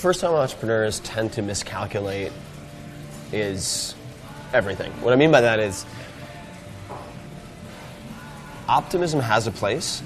first-time entrepreneurs tend to miscalculate is everything. What I mean by that is optimism has a place,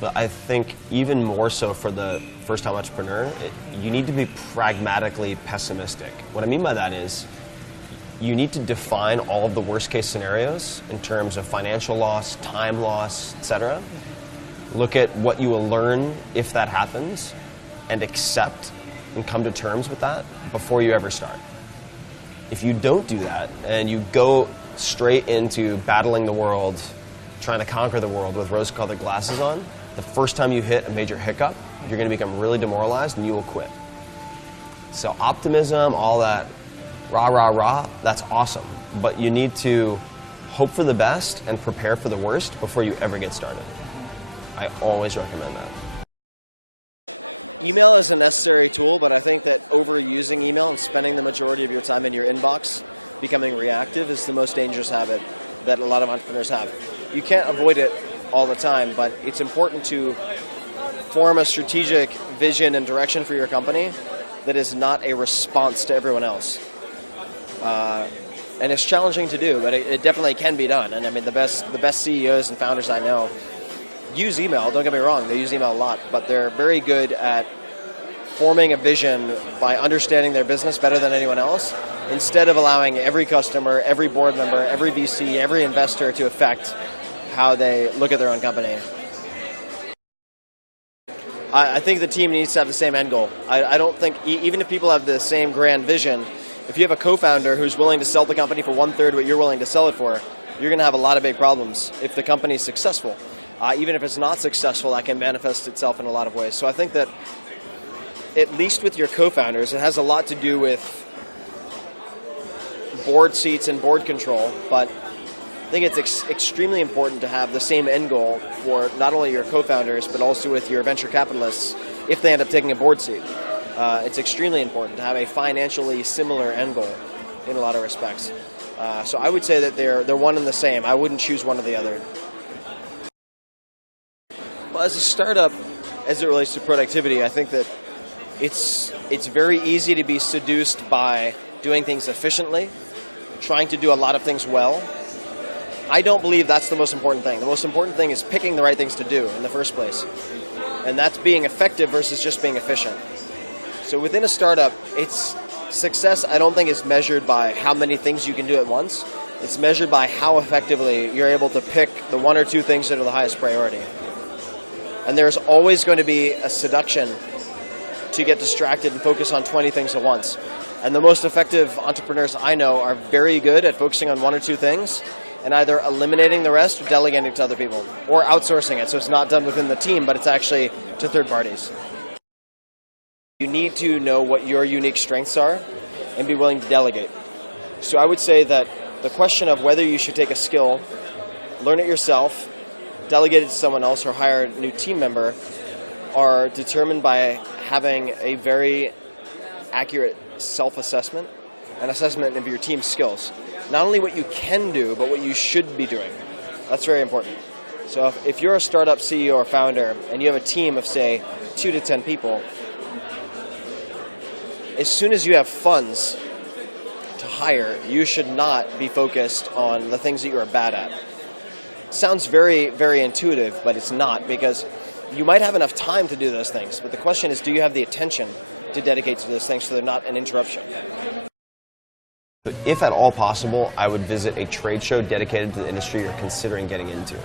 but I think even more so for the first-time entrepreneur, you need to be pragmatically pessimistic. What I mean by that is you need to define all of the worst-case scenarios in terms of financial loss, time loss, etc. Look at what you will learn if that happens and accept and come to terms with that before you ever start. If you don't do that and you go straight into battling the world, trying to conquer the world with rose-colored glasses on, the first time you hit a major hiccup, you're going to become really demoralized and you will quit. So optimism, all that rah, rah, rah, that's awesome. But you need to hope for the best and prepare for the worst before you ever get started. I always recommend that. Email is a necessary tool, but I think that overusing email and spending the majority of your time in your inbox becoming reactive is the most dangerous habit that a lot of entrepreneurs have. You can't avoid it all the time, but it's important to form a strategic vision and direction for your company that is not a response to everyone else. And it's challenging to do, but it definitely can be done. And I mean, the best CEOs and founders I know use email, don't get me wrong, they use email a lot, but they're very good at forming a vision by understanding their business better than anyone else, instead of allowing every customer, every board member, every VC, every investor to affect how they look at their own company. I think the team needs to have the same end goal. I don't think, even if people have the same grand vision, if you have a co-founder who's willing to sell the company for 1/3 what you're willing to sell it for, you're going to have a lot of big problems if the company is successful. Even if it's not successful, that can manifest itself in a lot of ways. So I think that, at least with your co-founders, it has a lot to do with board seats and board control, but I think it's extremely important to have the same end goal for not only your co-founders, but also with your venture capitalists if they end up taking a board seat. It's extremely important to have a financially similar end goal in a lot of respects. So I would say that they're one and the same. I wouldn't choose one or the other. Well, as a startup, as it relates to productivity, I think that it's very easy to be seduced by doing things efficiently, trying to do a lot of things well. I don't believe that's the most important thing. The most important thing is picking the right things to do in the first place. And that's being effective versus just being efficient. So within a startup, its success, I don't think, is measured by how many things you can do at once. It's measured by how effectively you're able to pick the one or two things that are the highest priority. And there's always going to be a seduction to get distracted and focus on 20 things at once. And the most effective entrepreneurs I know are very good at focusing on one or two things and either eliminating the rest or delegating to other people or outsourcing it, so it's not done within the team, but it's actually to third parties. You need to know what your unique strengths are and be willing to delegate. So I would say that the question of whether you should take a skill, learn it yourself, delegate it to someone else, or hire a new team member are determined by having a very accurate self-assessment and assessment of your team's skills. Not only what you can do, but what you should be doing. That's very important. So if you're a startup CEO or founder and you have a team of, say, 2 to 10 people, as soon as you have funds to hire, you should not be focused on the things that you are bad at. It sounds very, very intuitive, but it's not, because you might have enough time to do those things, but the question is, do you have the attention to dedicate to those things so they're not an interruption? If at all possible, I would visit a trade show dedicated to the industry you're considering getting into.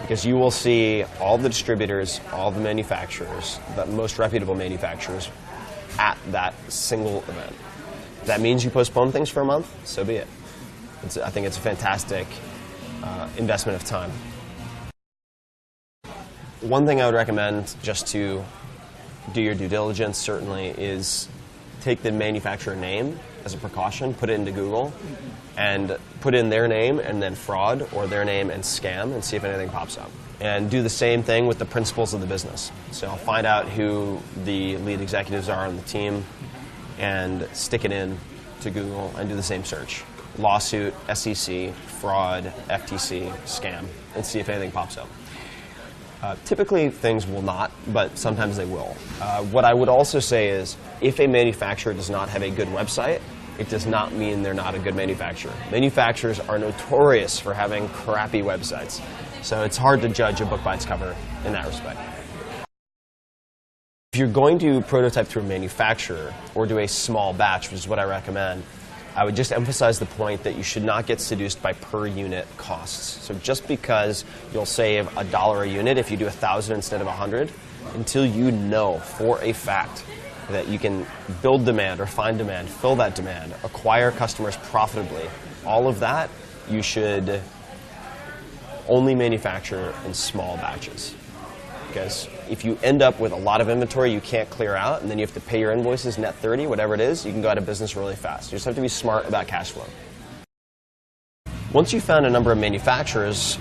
Because you will see all the distributors, all the manufacturers, the most reputable manufacturers at that single event. If that means you postpone things for a month, so be it. I think it's a fantastic investment of time. One thing I would recommend, just to do your due diligence, certainly, is take the manufacturer name as a precaution, put it into Google, and put in their name and then fraud, or their name and scam, and see if anything pops up. And do the same thing with the principals of the business. So find out who the lead executives are on the team and stick it in to Google and do the same search. Lawsuit, SEC, fraud, FTC, scam, and see if anything pops up. Typically, things will not, but sometimes they will. What I would also say is, if a manufacturer does not have a good website, it does not mean they're not a good manufacturer. Manufacturers are notorious for having crappy websites, so it's hard to judge a book by its cover in that respect. If you're going to prototype through a manufacturer or do a small batch, which is what I recommend, I would just emphasize the point that you should not get seduced by per unit costs. So just because you'll save $1 a unit if you do 1,000 instead of 100, until you know for a fact that you can build demand or find demand, fill that demand, acquire customers profitably, all of that you should only manufacture in small batches. Because if you end up with a lot of inventory you can't clear out, and then you have to pay your invoices net 30, whatever it is, you can go out of business really fast. You just have to be smart about cash flow. Once you've found a number of manufacturers,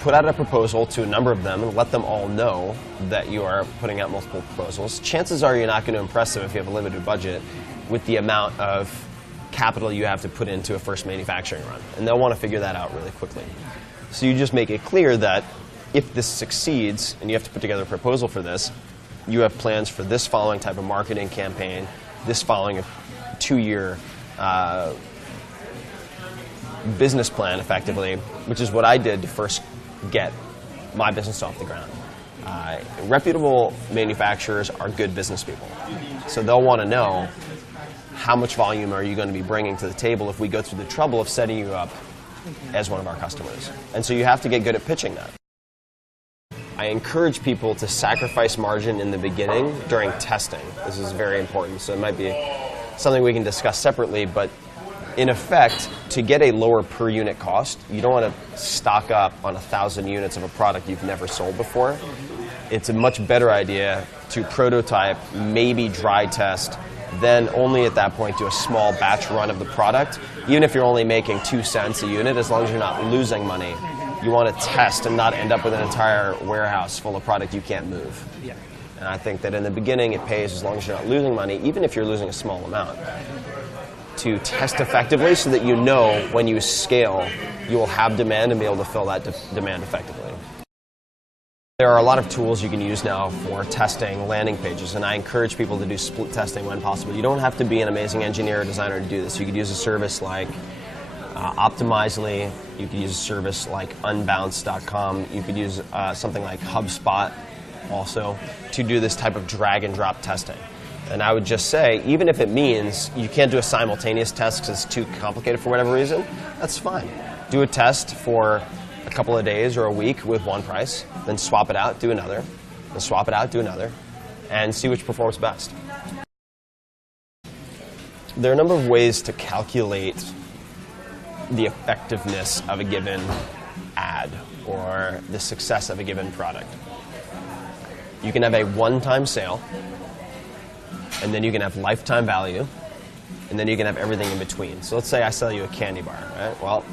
put out a proposal to a number of them and let them all know that you are putting out multiple proposals. Chances are you're not going to impress them if you have a limited budget with the amount of capital you have to put into a first manufacturing run. And they'll want to figure that out really quickly. So you just make it clear that if this succeeds, and you have to put together a proposal for this, you have plans for this following type of marketing campaign, this following a 2-year business plan, effectively, which is what I did to first get my business off the ground. Reputable manufacturers are good business people. So they'll want to know how much volume are you going to be bringing to the table if we go through the trouble of setting you up as one of our customers. And so you have to get good at pitching that. I encourage people to sacrifice margin in the beginning during testing. This is very important, so it might be something we can discuss separately, but in effect, to get a lower per unit cost, you don't want to stock up on 1,000 units of a product you've never sold before. It's a much better idea to prototype, maybe dry test, then only at that point do a small batch run of the product. Even if you're only making 2 cents a unit, as long as you're not losing money, you want to test and not end up with an entire warehouse full of product you can't move. Yeah. And I think that in the beginning it pays as long as you're not losing money, even if you're losing a small amount, to test effectively so that you know when you scale you will have demand and be able to fill that demand effectively. There are a lot of tools you can use now for testing landing pages, and I encourage people to do split testing when possible. You don't have to be an amazing engineer or designer to do this. You could use a service like Optimizely. You could use a service like Unbounce.com. You could use something like HubSpot also to do this type of drag and drop testing. And I would just say, even if it means you can't do a simultaneous test because it's too complicated for whatever reason, that's fine. Do a test for a couple of days or a week with one price, then swap it out, do another, then swap it out, do another, and see which performs best. There are a number of ways to calculate the effectiveness of a given ad or the success of a given product. You can have a one-time sale, and then you can have lifetime value, and then you can have everything in between. So let's say I sell you a candy bar, right? Well,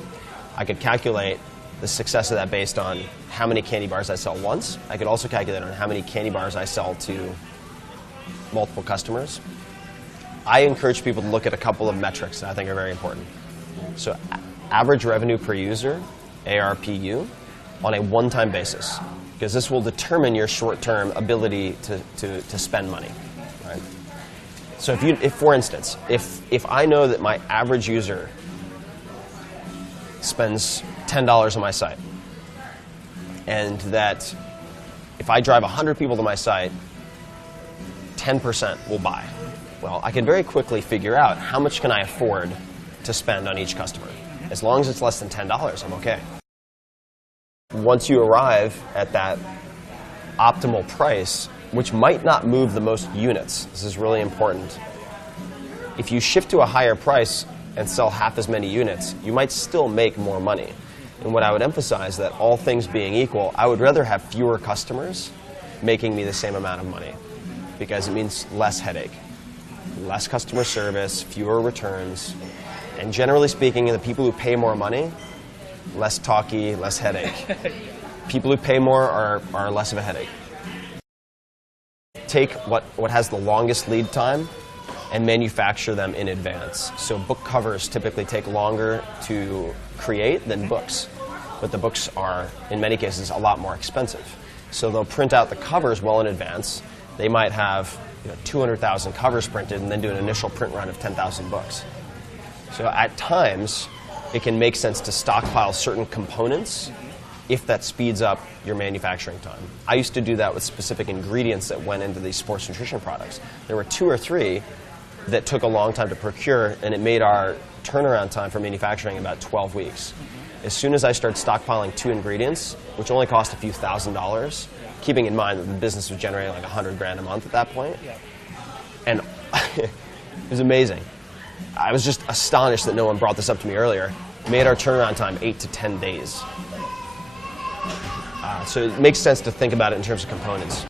I could calculate the success of that based on how many candy bars I sell once. I could also calculate on how many candy bars I sell to multiple customers. I encourage people to look at a couple of metrics that I think are very important. So average revenue per user, ARPU, on a one-time basis, because this will determine your short-term ability to spend money, right? So if for instance, if I know that my average user spends $10 on my site, and that if I drive 100 people to my site, 10% will buy. Well, I can very quickly figure out how much can I afford to spend on each customer. As long as it's less than $10, I'm okay. Once you arrive at that optimal price, which might not move the most units, this is really important. If you shift to a higher price and sell half as many units, you might still make more money. And what I would emphasize that all things being equal, I would rather have fewer customers making me the same amount of money, because it means less headache, less customer service, fewer returns, and generally speaking, the people who pay more money, less talky, less headache. People who pay more are less of a headache. Take what has the longest lead time and manufacture them in advance. So book covers typically take longer to create than books, but the books are, in many cases, a lot more expensive. So they'll print out the covers well in advance. They might have 200,000 covers printed and then do an initial print run of 10,000 books. So at times, it can make sense to stockpile certain components if that speeds up your manufacturing time. I used to do that with specific ingredients that went into these sports nutrition products. There were 2 or 3 that took a long time to procure, and it made our turnaround time for manufacturing about 12 weeks. As soon as I started stockpiling 2 ingredients, which only cost a few $1,000s, keeping in mind that the business was generating like $100,000 a month at that point, and it was amazing. I was just astonished that no one brought this up to me earlier. It made our turnaround time 8 to 10 days. So it makes sense to think about it in terms of components.